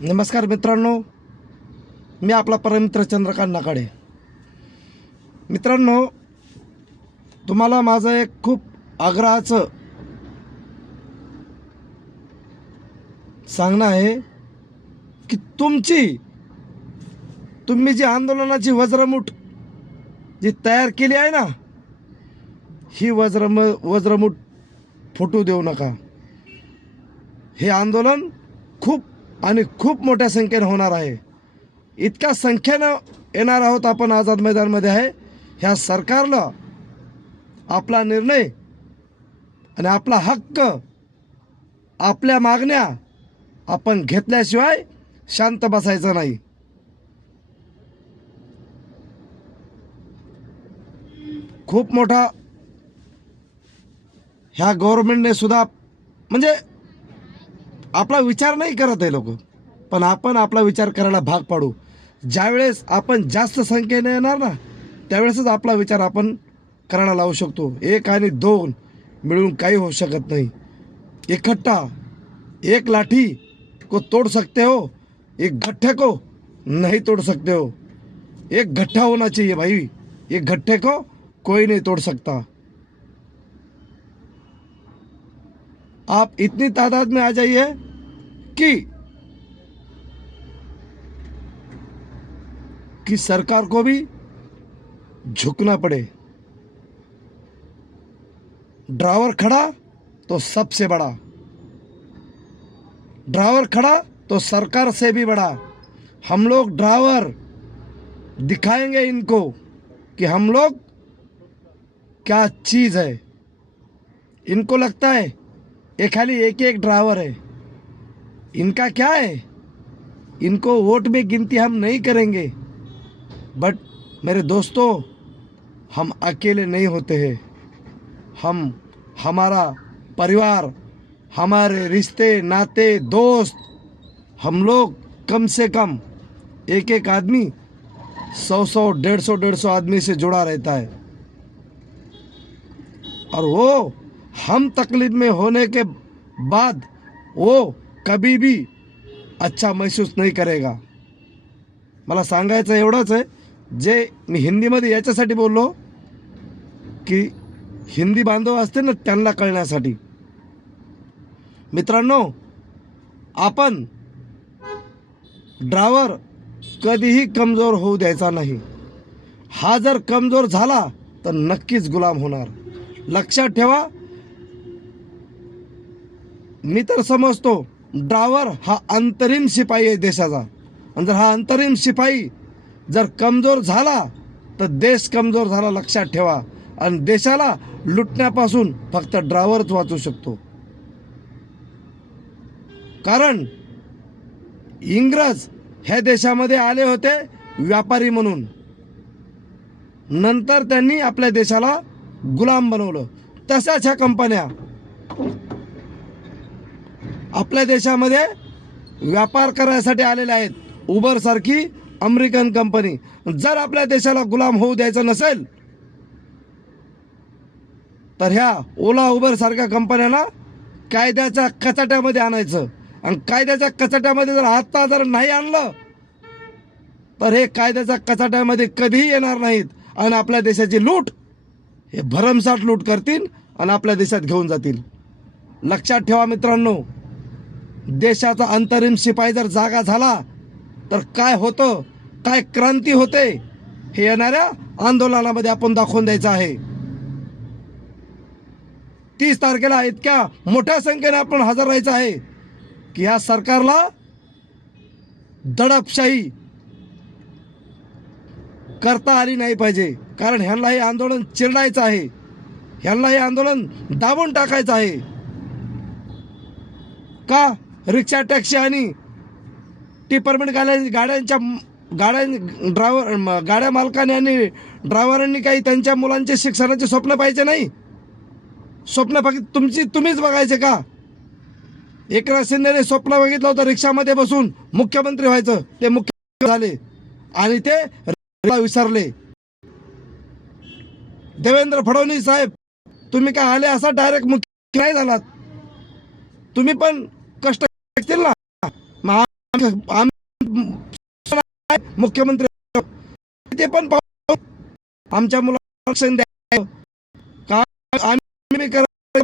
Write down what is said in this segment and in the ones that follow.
नमस्कार मित्रांनो, मी आपला परममित्र चंद्रकांत नाकाडे. मित्रांनो, तुम्हाला माझं एक खूप आग्रहाचं सांगणं आहे की तुम्ही जी आंदोलनाची वज्रमूठ जी तयार केली आहे ना, ही वज्रमूठ फुटू देऊ नका. हे आंदोलन खूप मोठ्या संख्येने होणार आहे. इतक्या संख्येनं येणार आहोत आपण आझाद मैदानमध्ये आहे. ह्या सरकारला आपला निर्णय आणि आपला हक्क, आपल्या मागण्या आपण घेतल्याशिवाय शांत बसायचं नाही. खूप मोठा ह्या गव्हर्नमेंटने सुद्धा म्हणजे आपला विचार नाही करत आहे लोक, पण आपण आपला विचार करायला भाग पाडू. ज्यावेळेस आपण जास्त संख्येने येणार ना, त्यावेळेसच आपला विचार आपण करायला लावू शकतो. एक आणि दोन मिळून काही होऊ शकत नाही. इकट्ठा एक लाठी को तोड़ सकते हो, एक गट्ठे को नहीं तोड़ सकते हो. एक गट्ठा होना चाहिए भाई, एक गट्ठे को कोई नहीं तोड़ सकता. आप इतनी तादाद में आ जाइए कि सरकार को भी झुकना पड़े. ड्राइवर खड़ा तो सबसे बड़ा, ड्राइवर खड़ा तो सरकार से भी बड़ा. हम लोग ड्राइवर दिखाएंगे इनको कि हम लोग क्या चीज़ है. इनको लगता है ये खाली एक ड्राइवर है. इनका क्या है, इनको वोट में गिनती हम नहीं करेंगे. बट मेरे दोस्तों, हम अकेले नहीं होते हैं. हमारा परिवार, हमारे रिश्ते नाते दोस्त, हम लोग कम से कम एक आदमी 100 150 आदमी से जुड़ा रहता है. और वो हम तकलीफ में होने के बाद वो कभी भी अच्छा महसूस नहीं करेगा. मला सांगायचं एवढंच आहे, जे मी हिंदीमध्ये याच्यासाठी बोललो की हिंदी बांधव असते ना, त्यांना कळण्यासाठी. मित्रांनो, आपण ड्रायव्हर कधीही कमजोर होऊ द्यायचा नाही. हा जर कमजोर झाला तर नक्कीच गुलाम होणार. लक्षात ठेवा. मी तर समजतो ड्रायव्हर हा अंतरिम शिपाई आहे देशाचा. आणि जर हा अंतरिम शिपाई जर कमजोर झाला तर देश कमजोर झाला, लक्षात ठेवा. आणि देशाला लुटण्यापासून फक्त ड्रायव्हरच वाचू शकतो. कारण इंग्रज ह्या देशामध्ये आले होते व्यापारी म्हणून. नंतर त्यांनी आपल्या देशाला गुलाम बनवलं. तशाच ह्या कंपन्या आपल्या देशामध्ये व्यापार करायसाठी आलेल्या आहेत. उबर सारखी अमेरिकन कंपनी. जर आपल्या देशाला गुलाम होऊ द्यायचं नसेल तर ह्या ओला उबर सारख्या कंपन्यांना कायद्याच्या कचाट्यामध्ये आणायचं. आणि कायद्याच्या कचाट्यामध्ये जर आता जर नाही आणलं तर हे कायद्याच्या कचाट्यामध्ये कधीही येणार नाहीत. आणि आपल्या देशाची लूट हे भरमसाठ लूट करतील आणि आपल्या देशात घेऊन जातील. लक्षात ठेवा मित्रांनो, देशाचा अंतरिम शिपाई जर जागा झाला तर काय होतं, काय क्रांती होते, हे येणाऱ्या आंदोलनामध्ये आपण दाखवून द्यायचं आहे. 30 तारखेला इतक्या मोठ्या संख्येने आपण हजर राहायचं आहे की ह्या सरकारला दडपशाही करता आली नाही पाहिजे. कारण ह्यांना हे आंदोलन चिरडायचं आहे, ह्यांना हे आंदोलन दाबून टाकायचं आहे. का रिक्षा टॅक्सी आणि टिपरमेंट गाड्या मालकाने आणि ड्रायव्हरांनी काही त्यांच्या मुलांचे शिक्षणाचे स्वप्न पाहिजे नाही? स्वप्न फक्त तुम्हीच बघायचे का? एकनाथ शिंदेने स्वप्न बघितलं होतं रिक्षामध्ये बसून मुख्यमंत्री व्हायचं. ते मुख्यमंत्री झाले आणि ते विसरले. देवेंद्र फडणवीस साहेब, तुम्ही काय आले असा डायरेक्ट मुख्यमंत्री नाही झालात. तुम्ही पण कष्ट केले ना. मुख्यमंत्री ते पण पाहू, आमच्या मुलांना आरक्षण द्यावं का? आम्ही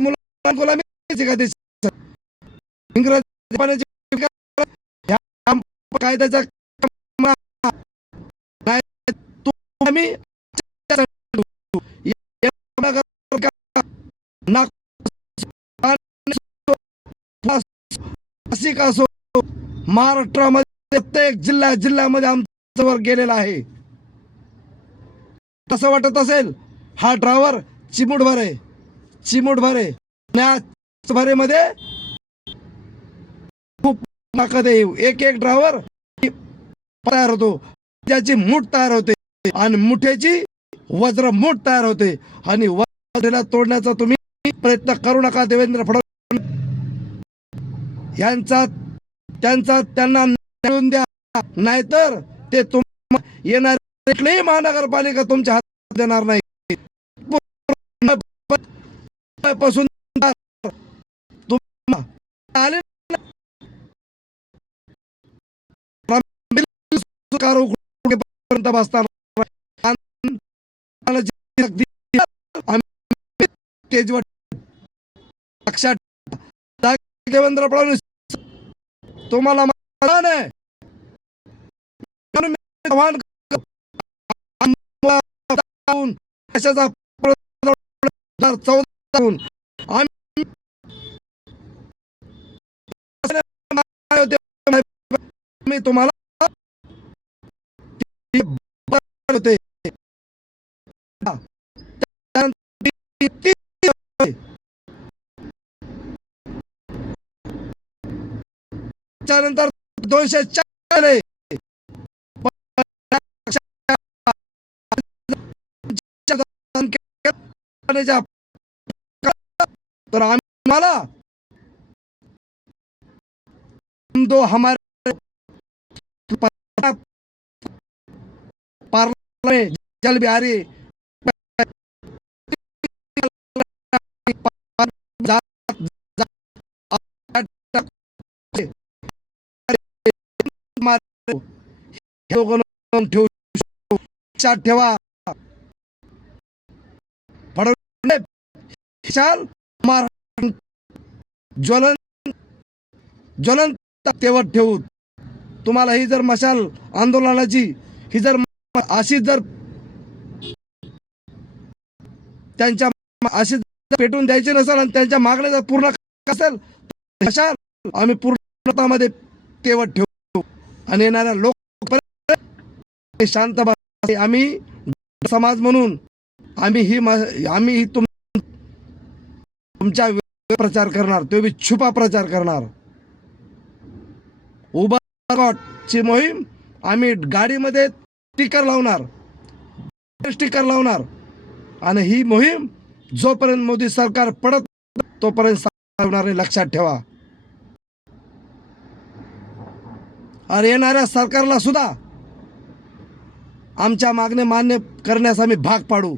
मुलांना गुलामी का देशात? इंग्रजी पाण्याची ह्या कायद्याचा आम्ही नाशिक असो, महाराष्ट्रामध्ये प्रत्येक जिल्ह्यामध्ये आमच्यावर गेलेला आहे. तसं वाटत असेल हा ड्रायव्हर चिमूटभर आहे, चिमूटभर आहे. भरेमध्ये खूप ताकद आहे. एक ड्रायव्हर तयार होतो, त्याची मूठ तयार होते आणि मुठ्याची वज्र मूठ तयार होते आणि वज्राला तोडण्याचा तुम्ही प्रयत्न करू नका. देवेंद्र फडणवीस यांचा त्यांना मिळून द्या, नाहीतर ते येणार कुठलीही महानगरपालिका तुमच्या हातात देणार नाही. पासून आले बसणार लक्षात. देवेंद्र फडणवीस तुम्हाला मी तुम्हाला होते त्यानंतर 204 तर आम्हाला दो हमारे पार्लियामेंट जल बिहारी ठेवा. ज्वलन तेवर ठेवू. तुम्हाला ही जर मशाल आंदोलनाची ही जर अशीच जर त्यांच्या अशी पेटून द्यायची नसेल आणि त्यांच्या मागण्या जर पूर्ण असेल मशाल आम्ही पूर्णतामध्ये तेवर ठेवू आणि येणाऱ्या लोक शांत. आम्ही समाज म्हणून आम्ही तुमच्या प्रचार करणार, तो बी छुपा प्रचार करणार. ची मोहीम आम्ही गाडीमध्ये स्टिकर लावणार आणि ही मोहीम जोपर्यंत मोदी सरकार पडत तोपर्यंत चालवणार आहे, लक्षात ठेवा. आणि येणाऱ्या सरकारला सुद्धा आमच्या मागण्या मान्य करण्यास आम्ही भाग पाडू.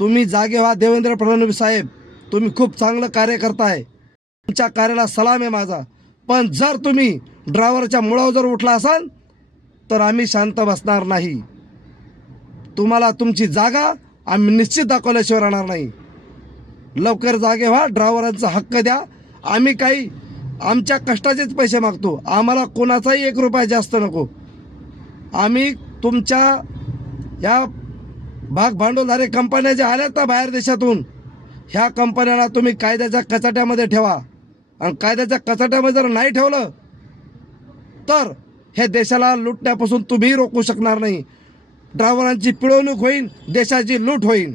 तुम्ही जागे व्हा. देवेंद्र फडणवीस साहेब, तुम्ही खूप चांगलं कार्य करताय, तुमच्या कार्याला सलाम आहे माझा. पण जर तुम्ही ड्रायव्हरच्या मुळावर जर उठला असाल तर आम्ही शांत बसणार नाही. तुम्हाला तुमची जागा आम्ही निश्चित दाखवल्याशिवाय राहणार नाही. लवकर जागे व्हा, ड्रायव्हरांचा हक्क द्या. आम्ही काही आमच्या कष्टाचेच पैसे मागतो, आम्हाला कोणाचाही 1 रुपया जास्त नको. आम्ही तुमच्या या भागभांडवलधारे कंपन्या ज्या आल्या तर बाहेर देशातून, ह्या कंपन्याला तुम्ही कायद्याच्या कचाट्यामध्ये ठेवा. आणि कायद्याच्या कचाट्यामध्ये जर नाही ठेवलं तर हे देशाला लुटण्यापासून तुम्ही रोखू शकणार नाही. ड्रायव्हरांची पिळवणूक होईल, देशाची लूट होईल,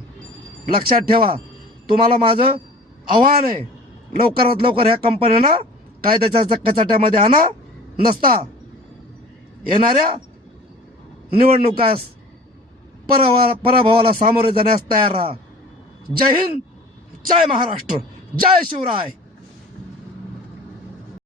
लक्षात ठेवा. तुम्हाला माझं आव्हान आहे, लवकरात लवकर ह्या कंपन्यांना कायद्याच्या कचाट्यामध्ये आणा, नसता येणाऱ्या निवडणुकास पराभवाला सामोरे जाण्यास तयार राहा. जय हिंद, जय महाराष्ट्र, जय शिवराय.